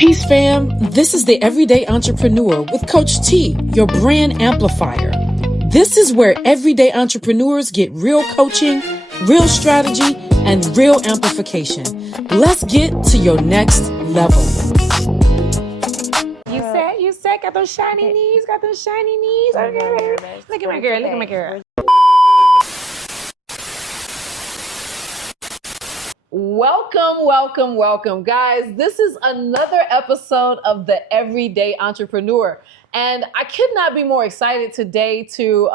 Peace fam, this is the Everyday Entrepreneur with Coach T, your brand amplifier. This is where everyday entrepreneurs get real coaching, real strategy, and real amplification. Let's get to your next level. You said, got those shiny knees, Okay, look at my girl. Welcome, guys. This is another episode of the Everyday Entrepreneur. And I could not be more excited today to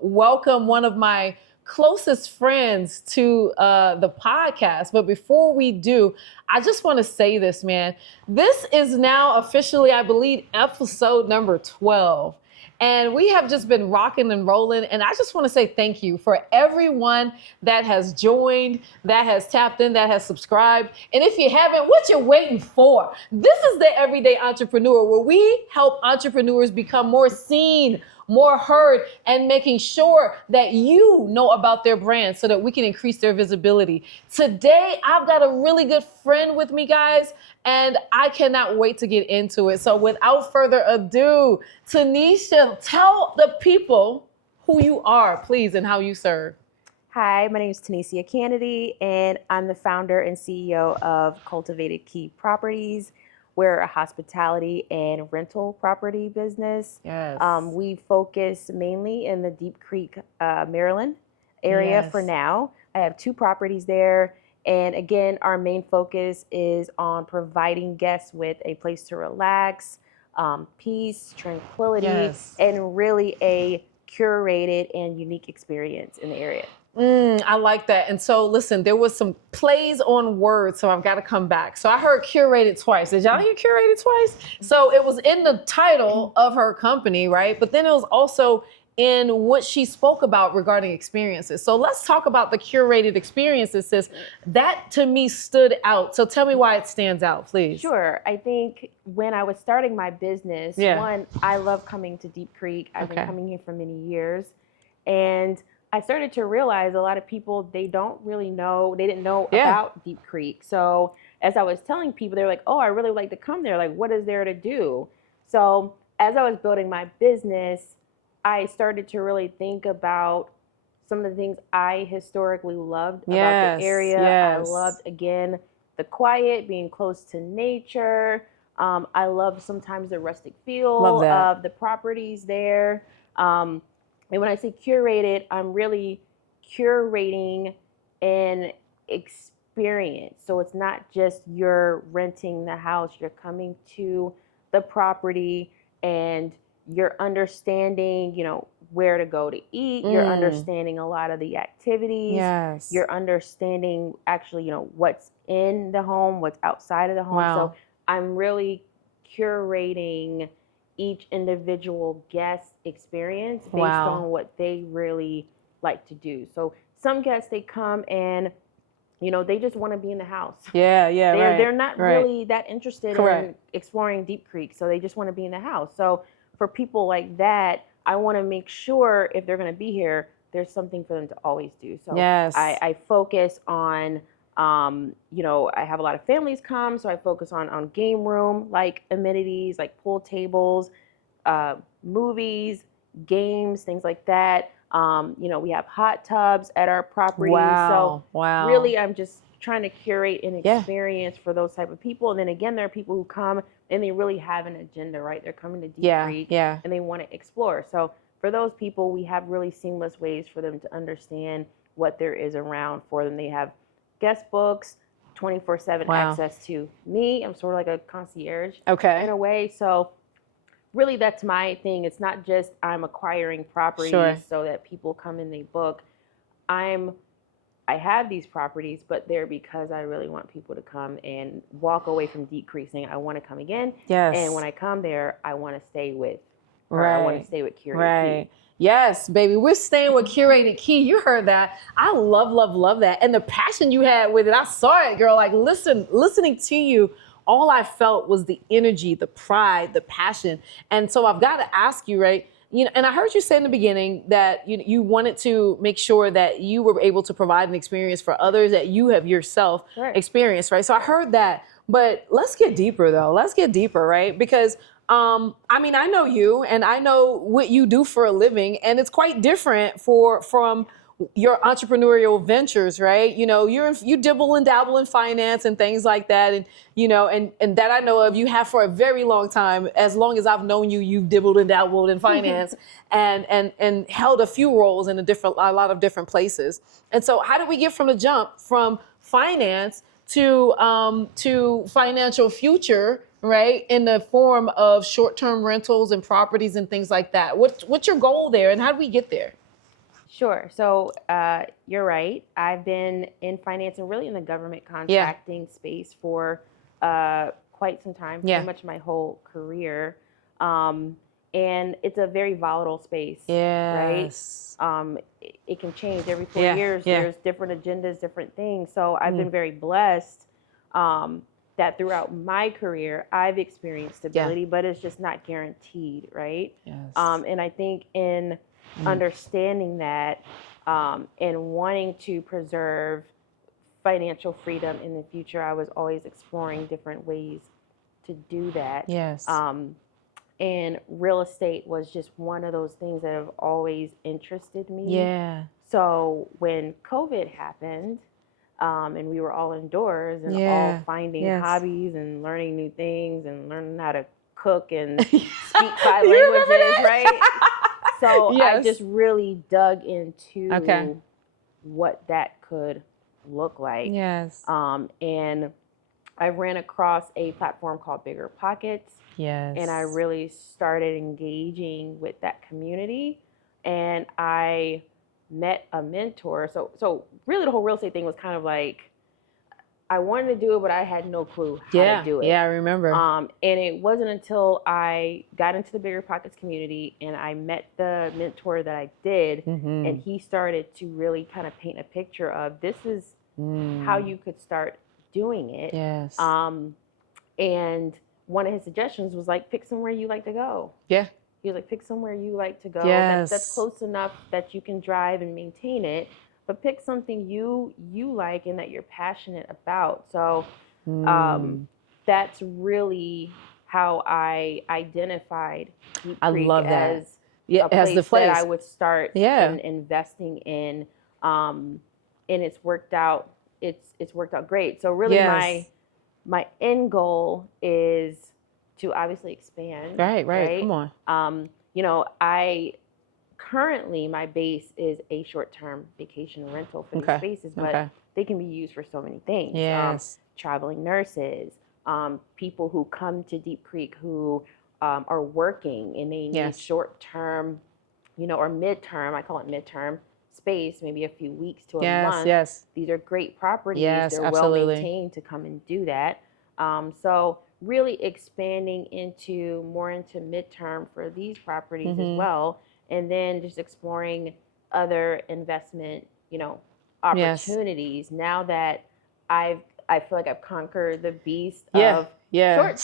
welcome one of my closest friends to the podcast. But before we do, I just want to say this, man. This is now officially, I believe, episode number 12. And we have just been rocking and rolling. And I just want to say thank you for everyone that has joined, that has tapped in, that has subscribed. And if you haven't, what you waiting for? This is the Everyday Entrepreneur, where we help entrepreneurs become more seen, more heard, and making sure that you know about their brand so that we can increase their visibility. Today, I've got a really good friend with me, guys, and I cannot wait to get into it. So without further ado, Tanecia, tell the people who you are, please, and how you serve. Hi, my name is Tanecia Canady, and I'm the founder and CEO of A Curated Key Properties. We're a hospitality and rental property business. Yes. We focus mainly in the Deep Creek, Maryland area for now. I have 2 properties there. And again, our main focus is on providing guests with a place to relax, peace, tranquility, and really a curated and unique experience in the area. I like that. And so, listen, there was some plays on words, so I've got to come back. So I heard curated twice. Did y'all hear curated twice? So it was in the title of her company, right? But then it was also in what she spoke about regarding experiences. So let's talk about the curated experiences, sis. That to me stood out. So tell me why it stands out, please. Sure. I think when I was starting my business, one, I love coming to Deep Creek. I've been coming here for many years. And I started to realize a lot of people, they didn't know about Deep Creek. So as I was telling people, they were like, oh, I really like to come there. Like, what is there to do? So as I was building my business, I started to really think about some of the things I historically loved about the area. I loved, again, the quiet, being close to nature. I love sometimes the rustic feel of the properties there. And when I say curated, I'm really curating an experience. So it's not just you're renting the house, you're coming to the property and you're understanding, where to go to eat. You're understanding a lot of the activities. You're understanding actually, what's in the home, what's outside of the home. So I'm really curating each individual guest experience based on what they really like to do. So some guests, they come and they just want to be in the house. They're not really that interested in exploring Deep Creek. So they just want to be in the house. So for people like that, I want to make sure if they're going to be here, there's something for them to always do. So I focus on, I have a lot of families come. So I focus on game room, like amenities, like pool tables, movies, games, things like that. We have hot tubs at our property. So really, I'm just trying to curate an experience for those type of people. And then again, there are people who come and they really have an agenda, right? They're coming to Deep Creek and they want to explore. So for those people, we have really seamless ways for them to understand what there is around for them. They have guest books, 24/7 access to me. I'm sort of like a concierge in a way. So really, that's my thing. It's not just I'm acquiring properties so that people come and they book. I have these properties, but they're because I really want people to come and walk away from Deep Creek saying, I want to come again. And when I come there, I want to stay with her. I want to stay with Curated Key. Yes, baby. We're staying with Curated Key. You heard that. I love that. And the passion you had with it. I saw it, girl. Like, listening to you, all I felt was the energy, the pride, the passion. And so I've got to ask you, right? And I heard you say in the beginning that you wanted to make sure that you were able to provide an experience for others that you have yourself experienced, right? So I heard that. But let's get deeper though. Let's get deeper, right? Because I mean, I know you and I know what you do for a living, and it's quite different from your entrepreneurial ventures, right? You know, you dibble and dabble in finance and things like that, and you know, and that I know of, you have for a very long time. As long as I've known you, you've dibbled and dabbled in finance, and held a few roles in a lot of different places. And so, how did we get from the jump from finance to financial future, right, in the form of short-term rentals and properties and things like that? What's your goal there, and how do we get there? Sure. So you're right. I've been in finance and really in the government contracting space for quite some time, pretty much my whole career. And it's a very volatile space, right? It can change every 4 years. There's different agendas, different things. So I've been very blessed that throughout my career, I've experienced stability, but it's just not guaranteed, right? And I think in understanding that and wanting to preserve financial freedom in the future, I was always exploring different ways to do that. And real estate was just one of those things that have always interested me. So when COVID happened, and we were all indoors and all finding hobbies and learning new things and learning how to cook and speak 5 languages, right? So I just really dug into what that could look like. And I ran across a platform called Bigger Pockets. And I really started engaging with that community. And I met a mentor. So really the whole real estate thing was kind of like, I wanted to do it, but I had no clue how to do it. I remember. And it wasn't until I got into the Bigger Pockets community and I met the mentor that I did, and he started to really kind of paint a picture of this is how you could start doing it. And one of his suggestions was like, pick somewhere you like to go. He was like, pick somewhere you like to go. That's close enough that you can drive and maintain it. But pick something you like and that you're passionate about. So that's really how I identified Deep Creek as a place that I would start investing in. And it's worked out. It's worked out great. So really my end goal is to obviously expand. Right. Come on. You know, currently my base is a short-term vacation rental for these spaces, but they can be used for so many things. Traveling nurses, people who come to Deep Creek who are working and they need short-term, you know, or midterm, I call it midterm space, maybe a few weeks to a month. These are great properties. They're well maintained to come and do that. So really expanding more into midterm for these properties as well. And then just exploring other investment, you know, opportunities now that I feel like I've conquered the beast of short-term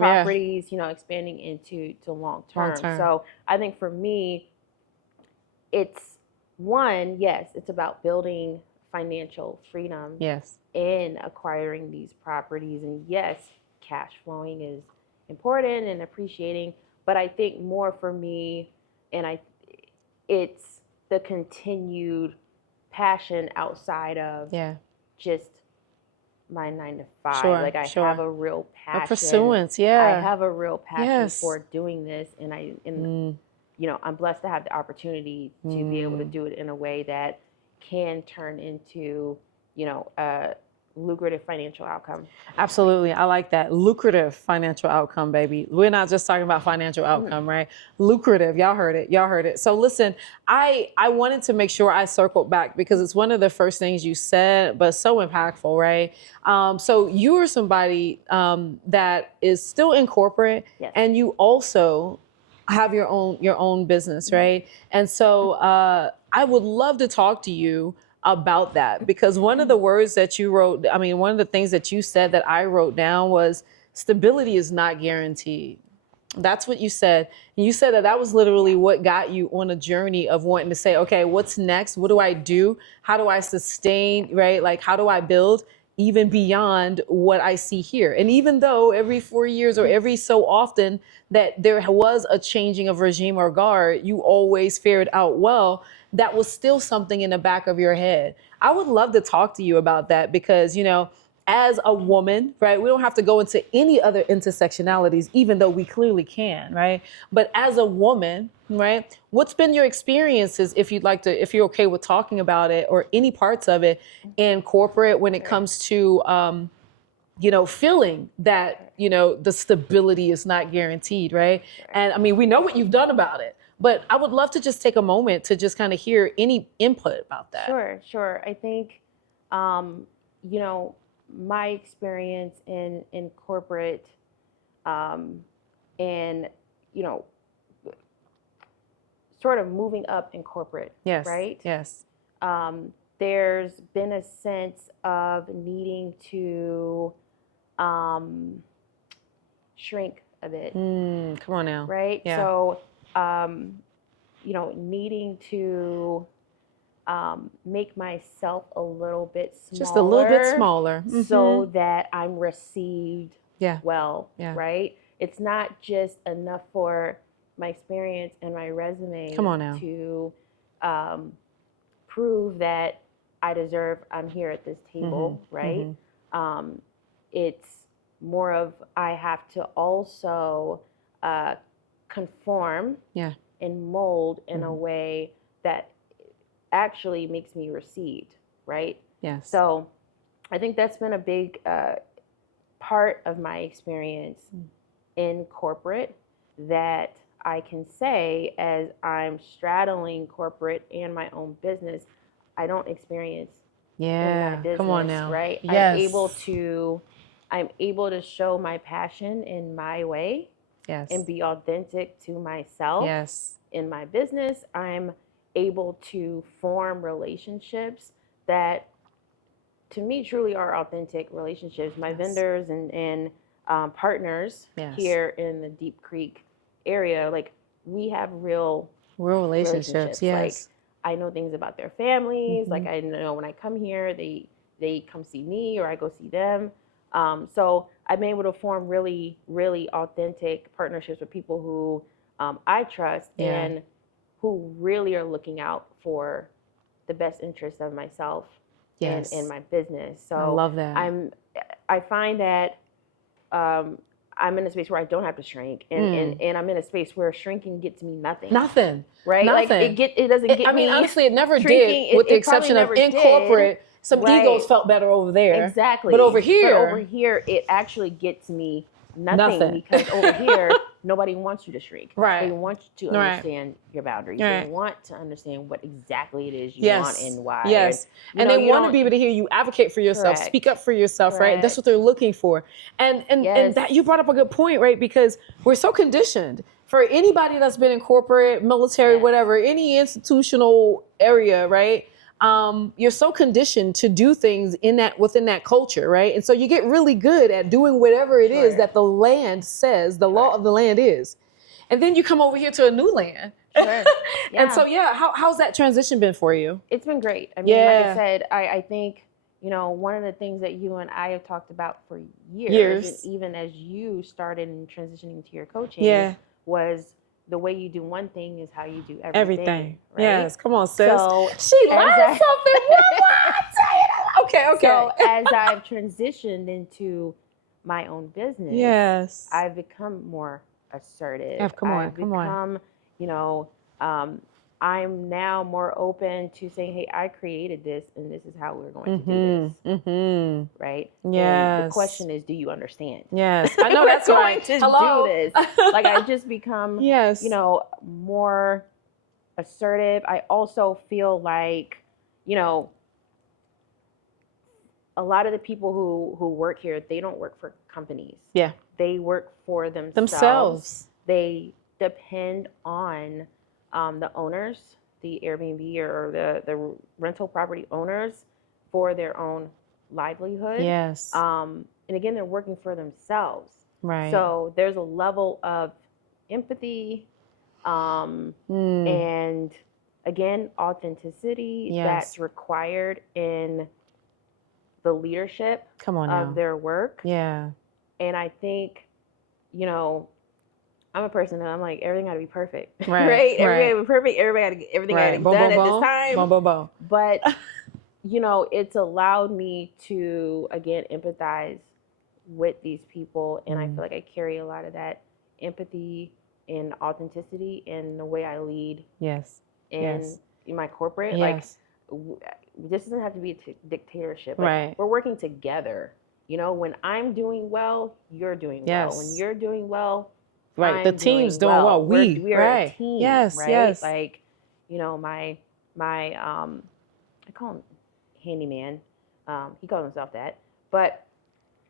properties, you know, expanding into long-term. So I think for me, it's it's about building financial freedom in acquiring these properties. And yes, cash flowing is important and appreciating. But I think more for me, it's the continued passion outside of just my 9 to 5. Like I have a real passion. A pursuance, I have a real passion for doing this, and you know, I'm blessed to have the opportunity to be able to do it in a way that can turn into, you know, a lucrative financial outcome. Absolutely. I like that. Lucrative financial outcome, baby. We're not just talking about financial outcome, right? Lucrative. Y'all heard it. So listen, I wanted to make sure I circled back because it's one of the first things you said, but so impactful, right? So you are somebody that is still in corporate and you also have your own business, right? And so I would love to talk to you about that, because one of the words that you wrote, I mean, one of the things that you said that I wrote down was stability is not guaranteed. That's what you said. And you said that was literally what got you on a journey of wanting to say, okay, what's next? What do I do? How do I sustain, right? Like, how do I build? even beyond what I see here. And even though every 4 years or every so often that there was a changing of regime or guard, you always fared out well, that was still something in the back of your head. I would love to talk to you about that because, you know, as a woman, right, we don't have to go into any other intersectionalities, even though we clearly can, right? But as a woman, right, what's been your experiences, if you'd like to, if you're okay with talking about it, or any parts of it in corporate when it comes to, you know, feeling that, you know, the stability is not guaranteed, right? And I mean, we know what you've done about it, but I would love to just take a moment to just kind of hear any input about that. Sure. I think, you know, my experience in corporate, and, you know, sort of moving up in corporate, Yes. right? Yes. There's been a sense of needing to shrink a bit. Come on now. Right? Yeah. So, you know, needing to make myself a little bit smaller. Just a little bit smaller. So that I'm received well, Yeah. right? It's not just enough for my experience and my resume Come on now. to prove that I'm here at this table, right? It's more of I have to also conform and mold in a way that actually makes me received, right? Yes. So I think that's been a big part of my experience in corporate that I can say as I'm straddling corporate and my own business, I don't experience in my business, come on now. right? Yes. I'm able to show my passion in my way and be authentic to myself. In my business, I'm able to form relationships that to me truly are authentic relationships. My vendors and partners here in the Deep Creek area, like we have real relationships. Like I know things about their families. Like I know when I come here, they come see me or I go see them. So I've been able to form really, really authentic partnerships with people who I trust and who really are looking out for the best interests of myself and my business. So I love that. I find that I'm in a space where I don't have to shrink, and I'm in a space where shrinking gets me nothing. Nothing. Right? Nothing. Like it doesn't get me. I mean, honestly, it never shrinking, did, with the exception of in corporate. Some egos felt better over there. Exactly. But over here, it actually gets me nothing. Because over here, nobody wants you to shrink. Right. They want you to understand your boundaries. They want to understand what exactly it is you want and why. Yes. And they want to be able to hear you advocate for yourself, speak up for yourself, right? That's what they're looking for. And that you brought up a good point, right? Because we're so conditioned. For anybody that's been in corporate, military, whatever, any institutional area, right? You're so conditioned to do things within that culture, right? And so you get really good at doing whatever it is that the land says, the law of the land is. And then you come over here to a new land. And so, how's that transition been for you? It's been great. I mean, like I said, I think, you know, one of the things that you and I have talked about for years. And even as you started in transitioning to your coaching, was the way you do one thing is how you do everything. Right? Yes, come on, sis. So she learned something. Okay. So as I've transitioned into my own business, I've become more assertive. I've become, you know, I'm now more open to saying, hey, I created this and this is how we're going to do this. Right? And the question is, do you understand? Yes. I know that's right. To do this. Like I've just become, you know, more assertive. I also feel like, you know, a lot of the people who work here, they don't work for companies. Yeah. They work for themselves. They depend on the owners, the Airbnb or the rental property owners for their own livelihood. Yes. And again, they're working for themselves. Right. So there's a level of empathy and again, authenticity that's required in the leadership of their work. Yeah. And I think, you know, I'm a person that I'm like, everything got to be perfect, right? right? Everything got to be perfect. Everybody got to get everything got to be done at this time. Boom, boom, boom. But, you know, it's allowed me to, again, empathize with these people. And I feel like I carry a lot of that empathy and authenticity in the way I lead. Yes. In my corporate. Yes. Like, this doesn't have to be a dictatorship. Like, right. We're working together. You know, when I'm doing well, you're doing well. When you're doing well, right. The team's doing well. We are a team. Yes. Right. Yes. Like, you know, my I call him handyman. He calls himself that. But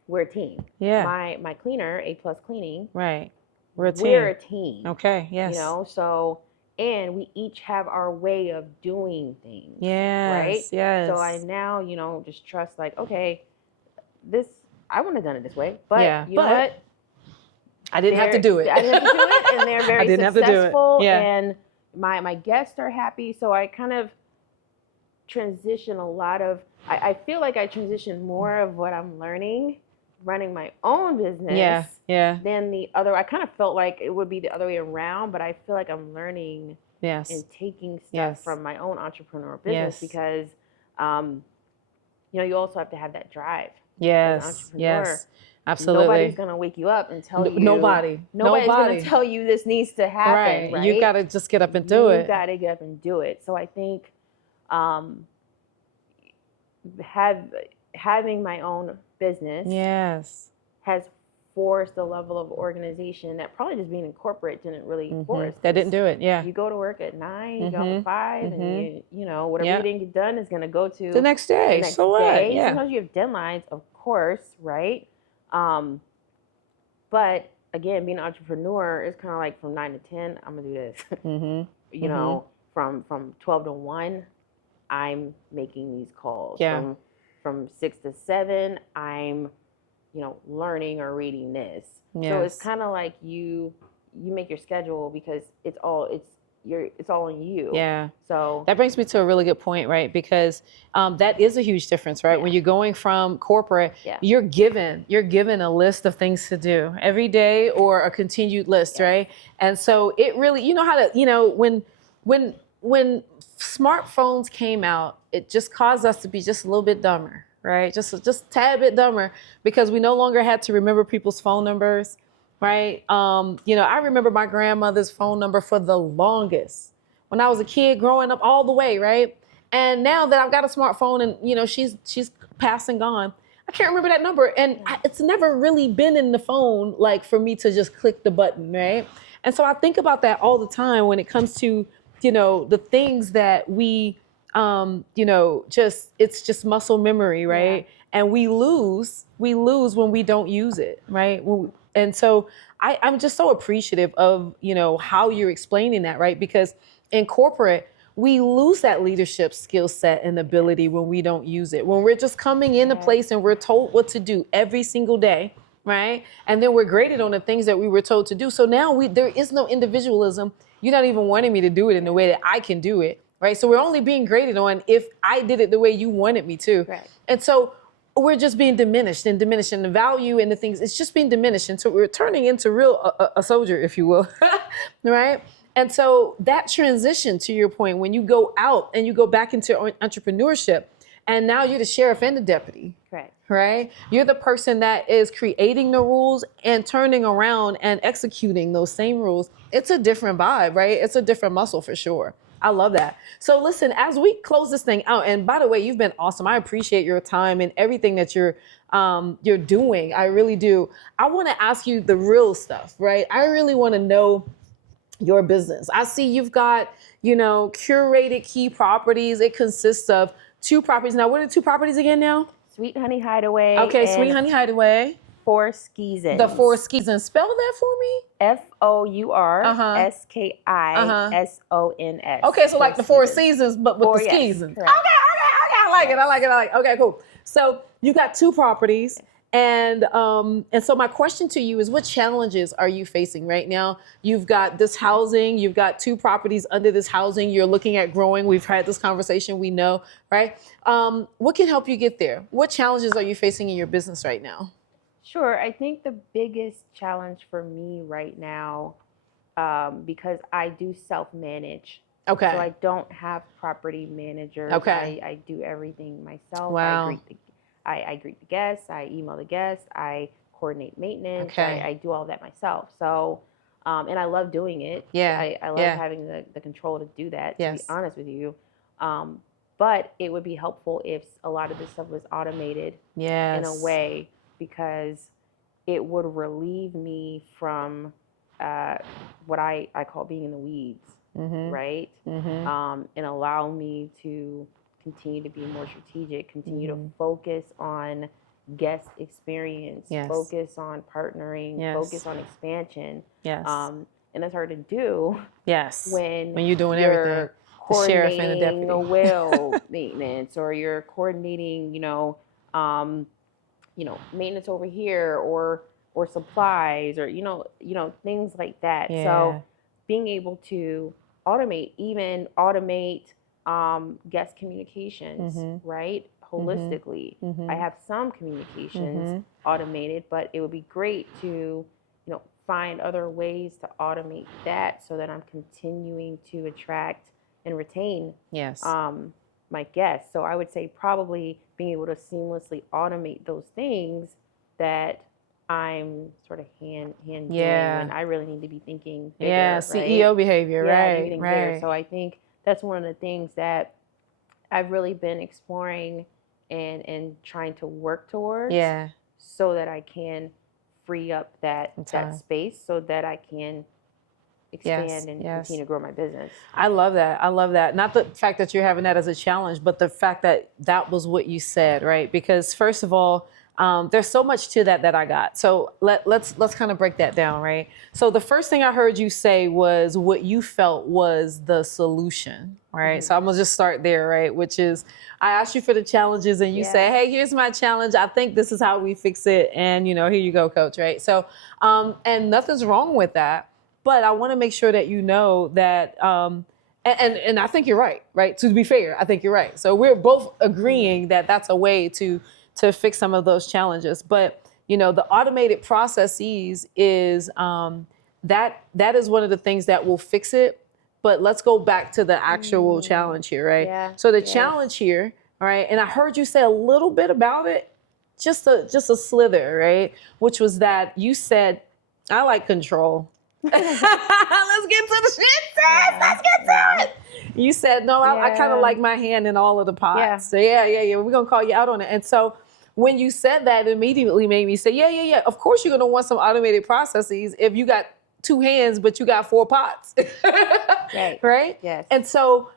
we're a team. Yeah. My cleaner, A+ Cleaning. Right. We're a team. Okay. Yes. You know, so. And we each have our way of doing things. Yes. Right? Yes. So I now, you know, just trust like, okay, I wouldn't have done it this way. But you know what? I didn't have to do it. I didn't have to do it. And they're very successful. Yeah. And my guests are happy. So I kind of transition a lot of, I feel like I transition more of what I'm learning running my own business than the other. I kind of felt like it would be the other way around, but I feel like I'm learning and taking stuff from my own entrepreneur business because, you know, you also have to have that drive. Yes. Yes. Absolutely. Nobody's going to wake you up and tell you. Nobody's going to tell you this needs to happen. Right. You got to just get up and do it. You got to get up and do it. So I think having my own business has forced a level of organization that probably just being in corporate didn't really force. That didn't do it. Yeah. You go to work at 9, you go at 5, and you know, whatever you didn't get done is going to go to the next day. So what? Yeah. Sometimes you have deadlines, of course, right? But again, being an entrepreneur is kind of like from 9 to 10, I'm going to do this. You know, from 12 to 1, I'm making these calls. Yeah. From 6 to 7, I'm, you know, learning or reading this. Yes. So it's kind of like you make your schedule because it's all on you. Yeah. So that brings me to a really good point, right? Because that is a huge difference, right? When you're going from corporate, you're given a list of things to do every day or a continued list, right? And so it really, you know how to, you know, when smartphones came out, it just caused us to be just a little bit dumber, right? Just a tad bit dumber because we no longer had to remember people's phone numbers, right? You know, I remember my grandmother's phone number for the longest when I was a kid growing up all the way, right? And now that I've got a smartphone and, you know, she's passed and gone, I can't remember that number. And it's never really been in the phone, like for me to just click the button, right? And so I think about that all the time when it comes to, you know, the things that we, you know, it's just muscle memory, right? And we lose when we don't use it, right? And so I'm just so appreciative of, you know, how you're explaining that, right? Because in corporate, we lose that leadership skill set and ability when we don't use it. When we're just coming into place and we're told what to do every single day, right? And then we're graded on the things that we were told to do. So now there is no individualism. You're not even wanting me to do it in the way that I can do it, right? So we're only being graded on if I did it the way you wanted me to. Right. And so we're just being diminished and the value and the things, it's just being diminished. And so we're turning into a soldier, if you will, right? And so that transition, to your point, when you go out and you go back into entrepreneurship, and now you're the sheriff and the deputy, right? You're the person that is creating the rules and turning around and executing those same rules. It's a different vibe, right? It's a different muscle for sure. I love that. So listen, as we close this thing out, and by the way, you've been awesome. I appreciate your time and everything that you're doing. I really do. I want to ask you the real stuff, right? I really want to know your business. I see you've got, you know, Curated Key properties. It consists of 2 properties. Now, what are the 2 properties again now? Sweet Honey Hideaway. Okay, Sweet Honey Hideaway. 4 Seasons. The 4 Seasons. Spell that for me. FOURSKISONS. Okay, so like the 4 Seasons, but with the seasons. Okay. I like it. Okay, cool. So you got 2 properties, And so my question to you is, what challenges are you facing right now? You've got this housing, you've got 2 properties under this housing, you're looking at growing. We've had this conversation, we know, right? What can help you get there? What challenges are you facing in your business right now? Sure. I think the biggest challenge for me right now, because I do self-manage. Okay. So I don't have property managers. Okay. I do everything myself. Wow. I greet the guests. I email the guests. I coordinate maintenance. Okay. I do all that myself. So, and I love doing it. Yeah. I love having the control to do that, to be honest with you. But it would be helpful if a lot of this stuff was automated in a way, because it would relieve me from what I call being in the weeds, right? And allow me to continue to be more strategic, continue to focus on guest experience, focus on partnering, focus on expansion. And that's hard to do when you're doing everything. Coordinating a well maintenance, or you're coordinating, maintenance over here, or supplies, or things like that. So being able to automate guest communications, right? Holistically. I have some communications automated, but it would be great to find other ways to automate that, so that I'm continuing to attract and retain my guests. So I would say probably being able to seamlessly automate those things that I'm sort of hand doing when I really need to be thinking bigger. CEO behavior, right? Bigger. So I think that's one of the things that I've really been exploring and trying to work towards, so that I can free up that space, so that I can expand and continue to grow my business. I love that. I love that. Not the fact that you're having that as a challenge, but the fact that that was what you said, right? Because first of all, there's so much to that I got. So let's kind of break that down, right? So the first thing I heard you say was what you felt was the solution, right? So I'm gonna just start there, right? Which is, I asked you for the challenges, and you say, hey, here's my challenge. I think this is how we fix it. And here you go, coach, right? So, and nothing's wrong with that. But I want to make sure that you know that, and I think you're right? To be fair, I think you're right. So we're both agreeing that that's a way to fix some of those challenges. But, the automated processes is, that is one of the things that will fix it. But let's go back to the actual challenge here, right? Yeah. So the challenge here, all right, and I heard you say a little bit about it, just a slither, right? Which was that you said, I like control. Let's get to the shit, sis. Let's get to it. You said, no, I kind of like my hand in all of the pots. Yeah. So yeah. We're going to call you out on it. And so when you said that, it immediately made me say, yeah. Of course you're going to want some automated processes if you got 2 hands, but you got 4 pots. Right? Yes. And so,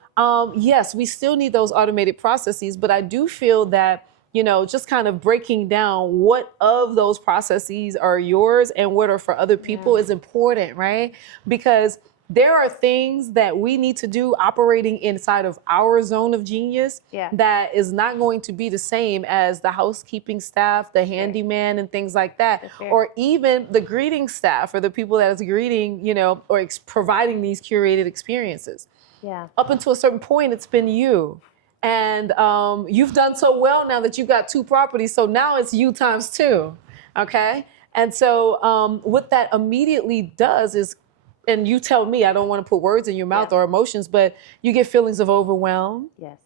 yes, we still need those automated processes, but I do feel that, just kind of breaking down what of those processes are yours and what are for other people is important, right? Because there are things that we need to do operating inside of our zone of genius that is not going to be the same as the housekeeping staff, the handyman, and things like that, or even the greeting staff, or the people that is greeting, or providing these curated experiences. Yeah. Up until a certain point, it's been you. And you've done so well now that you've got 2 properties. So now it's you times 2. Okay. And so what that immediately does is, and you tell me, I don't want to put words in your mouth or emotions, but you get feelings of overwhelm. Yes.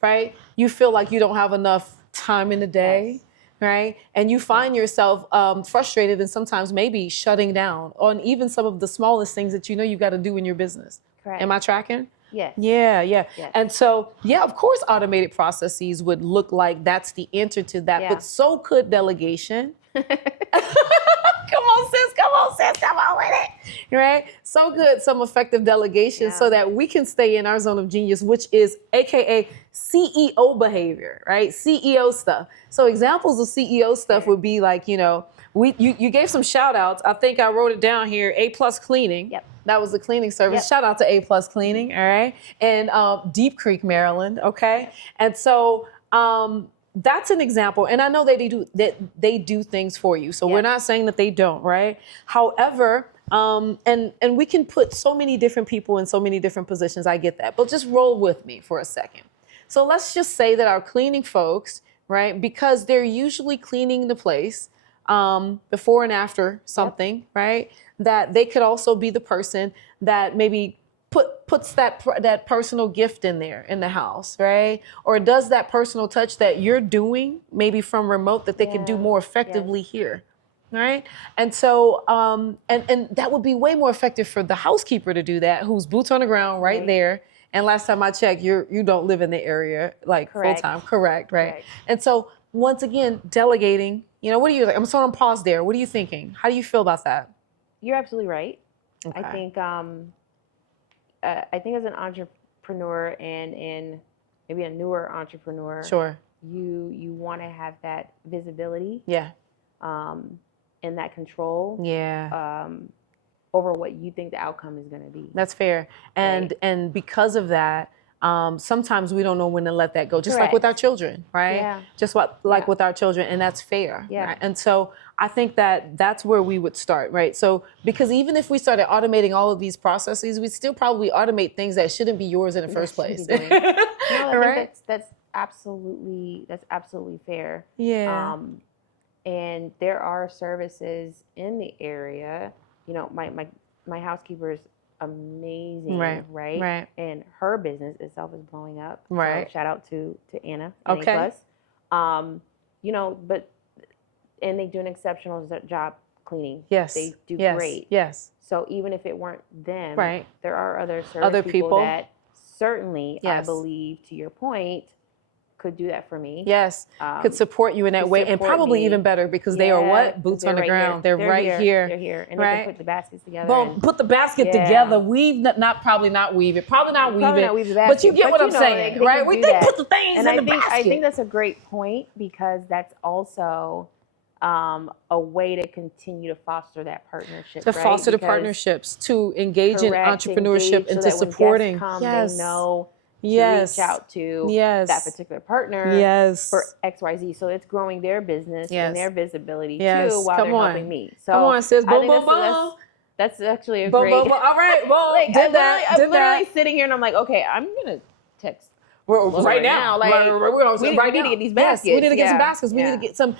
Right. You feel like you don't have enough time in the day. Right. And you find yourself frustrated and sometimes maybe shutting down on even some of the smallest things that you've got to do in your business. Correct. Am I tracking? Yes. Yeah. Yes. And so, of course, automated processes would look like that's the answer to that, but so could delegation. Come on, sis, come on with it. Right? So good, some effective delegation so that we can stay in our zone of genius, which is AKA CEO behavior, right? CEO stuff. So examples of CEO stuff would be like, you gave some shout outs. I think I wrote it down here, A+ Cleaning. Yep. That was the cleaning service. Shout out to A+ Cleaning, all right? And Deep Creek, Maryland, okay? And so that's an example. And I know they do things for you. So we're not saying that they don't, right? However, and we can put so many different people in so many different positions. I get that. But just roll with me for a second. So let's just say that our cleaning folks, right, because they're usually cleaning the place before and after something, right, that they could also be the person that maybe puts that personal gift in there in the house, right? Or does that personal touch that you're doing maybe from remote that they could do more effectively here, right? And so, and that would be way more effective for the housekeeper to do that, who's boots on the ground right there. And last time I checked, you don't live in the area like full time, correct, right? And so once again, delegating. You know, what do you? I'm on pause there. What are you thinking? How do you feel about that? You're absolutely right. Okay. I think as an entrepreneur and maybe a newer entrepreneur, you want to have that visibility, and that control, over what you think the outcome is going to be. That's fair, and because of that, sometimes we don't know when to let that go. Just like with our children, right? Yeah. Just with our children, and that's fair. Yeah. Right? And so I think that's where we would start, right? So because even if we started automating all of these processes, we'd still probably automate things that shouldn't be yours in the first place. I think that's absolutely fair. Yeah. And there are services in the area. You know, my housekeeper is amazing, right? And her business itself is blowing up. Right. So shout out to Anna. Okay. You know, and they do an exceptional job cleaning. Yes. They do great. Yes. So even if it weren't them, there are other people that certainly, I believe, to your point, could do that for me. Yes, could support you in that way, and probably even better because they are what? Boots on the ground. They're right here. They're here, and they can put the baskets together. Boom, put the basket together. Weave, probably not weave it, but you get what I'm saying, right? We put the things in the basket. I think that's a great point because that's also a way to continue to foster that partnership. To foster the partnerships, to engage in entrepreneurship, and to supporting. They know. Reach out to that particular partner for XYZ. So it's growing their business and their visibility too while they're helping me. So come on, sis. Boom, boom, boom. That's actually a great. All right, well, I'm literally sitting here and I'm like, okay, I'm gonna text. Right now, we need to get these baskets. Yes, we need to get some baskets. We need to get some,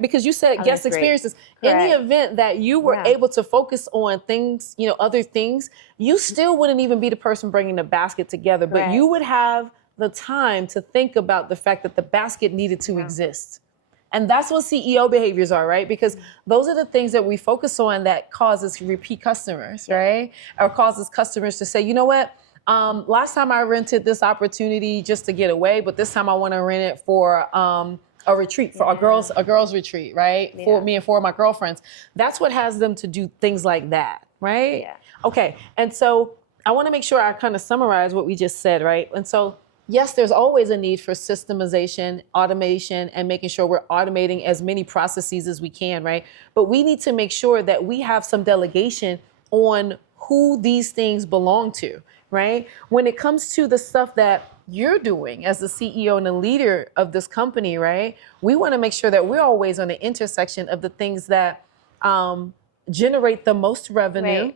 because you said guest experiences. In the event that you were able to focus on things, other things, you still wouldn't even be the person bringing the basket together, but you would have the time to think about the fact that the basket needed to exist. And that's what CEO behaviors are, right? Because those are the things that we focus on that causes repeat customers, right? Or causes customers to say, you know what? Last time I rented this opportunity just to get away, but this time I want to rent it for a retreat, for a girls retreat, right? For me and 4 of my girlfriends. That's what has them to do things like that, right? Yeah. Okay. And so I want to make sure I kind of summarize what we just said, right? And so, yes, there's always a need for systemization, automation, and making sure we're automating as many processes as we can, right? But we need to make sure that we have some delegation on who these things belong to. Right? When it comes to the stuff that you're doing as the CEO and the leader of this company, right? We want to make sure that we're always on the intersection of the things that generate the most revenue,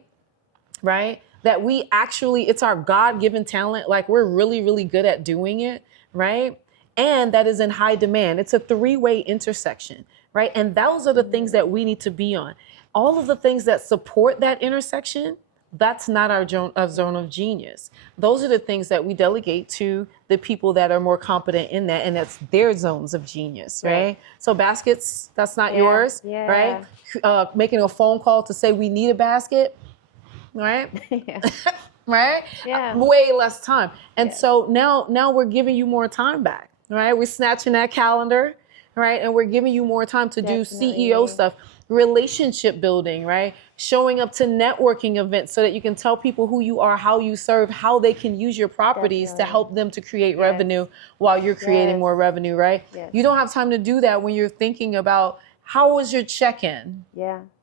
right? That we actually, it's our God-given talent. Like we're really, really good at doing it, right? And that is in high demand. It's a 3-way intersection, right? And those are the things that we need to be on. All of the things that support that intersection, that's not our zone of genius. Those are the things that we delegate to the people that are more competent in that, and that's their zones of genius, right? So baskets, that's not yours, right? Making a phone call to say we need a basket, right? Right? Yeah. Way less time. And so now we're giving you more time back, right? We're snatching that calendar, right? And we're giving you more time to do CEO stuff. Relationship building, right? Showing up to networking events so that you can tell people who you are, how you serve, how they can use your properties to help them to create revenue while you're creating more revenue, right? You don't have time to do that when you're thinking about how was your check-in?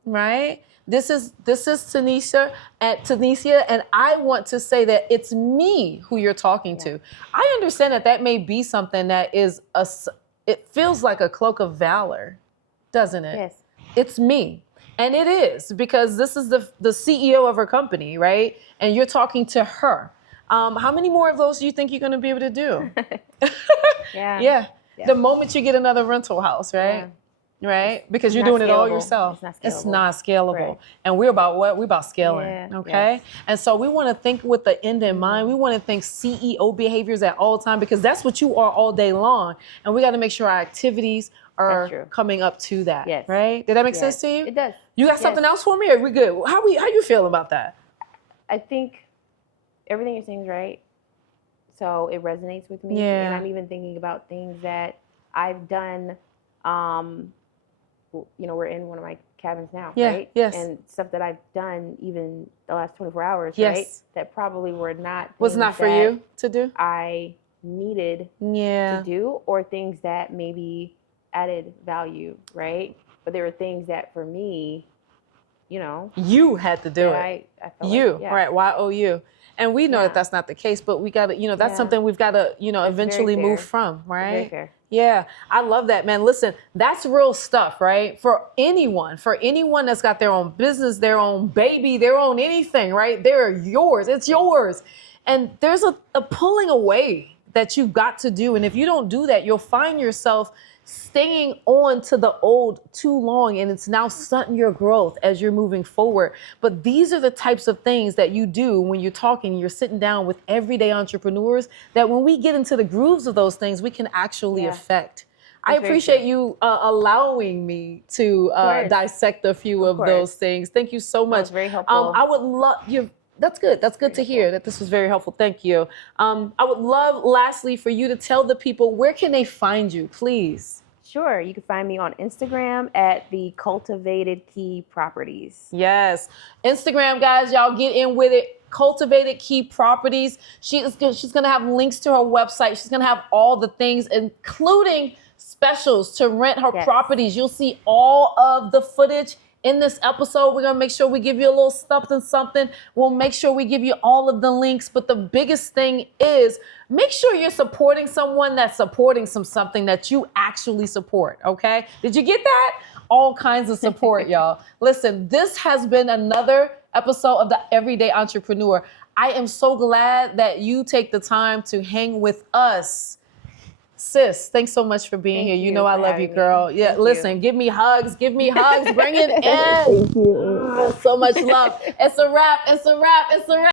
Right? This is Tanecia, and I want to say that it's me who you're talking to. I understand that may be something that is it feels like a cloak of valor, doesn't it? Yes. It's me. And it is, because this is the CEO of her company, right? And you're talking to her. How many more of those do you think you're going to be able to do? Yeah. The moment you get another rental house, right? Right? Because you're doing it all yourself. It's not scalable. Right. And we're about what? We're about scaling. Okay? Yes. And so we want to think with the end in mind. We want to think CEO behaviors at all time, because that's what you are all day long. And we got to make sure our activities are coming up to that. Yes. Right? Did that make sense to you? It does. You got something else for me? Or are we good? How you feel about that? I think everything you're saying is right. So it resonates with me. And I'm even thinking about things that I've done. We're in one of my cabins now, right? Yes. And stuff that I've done even the last 24 hours, right? That probably was not for you to do. I needed to do, or things that maybe added value, right? But there were things that for me, you had to do it. I felt right? YOU. And we know that that's not the case, but we got to, that's something we've got to, eventually move from, right? Very fair. Yeah, I love that, man. Listen, that's real stuff, right? For anyone that's got their own business, their own baby, their own anything, right? They're yours. It's yours. And there's a pulling away that you've got to do. And if you don't do that, you'll find yourself staying on to the old too long, and it's now stunting your growth as you're moving forward. But these are the types of things that you do when you're talking, you're sitting down with everyday entrepreneurs, that when we get into the grooves of those things, we can actually affect. I appreciate you allowing me to dissect a few of those things. Thank you so much. That was very helpful. I would love you. That's good. That's good to hear that this was very helpful. Thank you. I would love, lastly, for you to tell the people, where can they find you, please? Sure. You can find me on Instagram at the Cultivated Key Properties. Yes. Instagram, guys, y'all get in with it. Cultivated Key Properties. She's going to have links to her website. She's going to have all the things, including specials to rent her properties. You'll see all of the footage in this episode. We're going to make sure we give you a little something. We'll make sure we give you all of the links. But the biggest thing is, make sure you're supporting someone that's supporting something that you actually support, okay? Did you get that? All kinds of support, y'all. Listen, this has been another episode of the Everyday Entrepreneur. I am so glad that you take the time to hang with us. Sis, thanks so much for being here. You know I love you, girl. Yeah, listen, give me hugs. Bring it in. Thank you. So much love. It's a wrap.